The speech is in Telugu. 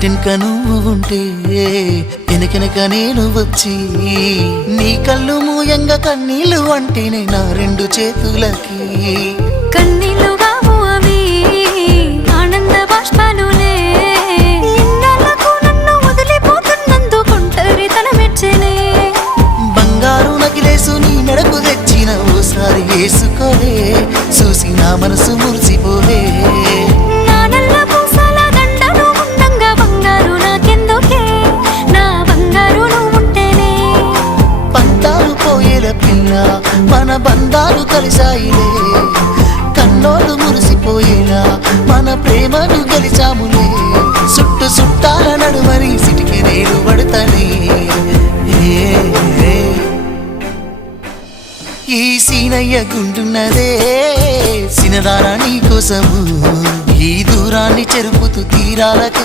ఇంటెనక నువ్వు ఉంటే వెనకెనక నేను వచ్చి నీ కళ్ళు మూయంగా కన్నీళ్ళు అంటేనే నా రెండు చేతులకి కన్నీళ్ళుగా అవి ఆనంద బాష్పాలులే ఇన్నాళ్ళకు నన్ను వదిలిపోతున్నందుకు ఒంటరితనం మెచ్చనే బంగారు నగిలేసు నీ మెడకు తెచ్చిన ఓసారి వేసుకోవే చూసి నా మనసు మురిసిపోవే మన బంధాలు కలిసాయిలే కన్నోళ్ళు మురిసిపోయేలా మన ప్రేమను గెలిచాములే చుట్టు చుట్టాల నడుమని సిటికి నేను పడతానే ఈ సీనయ్య గుంటున్నదే సినదారా నీ కోసము ఈ దూరాన్ని చెరుపుతూ తీరాలకు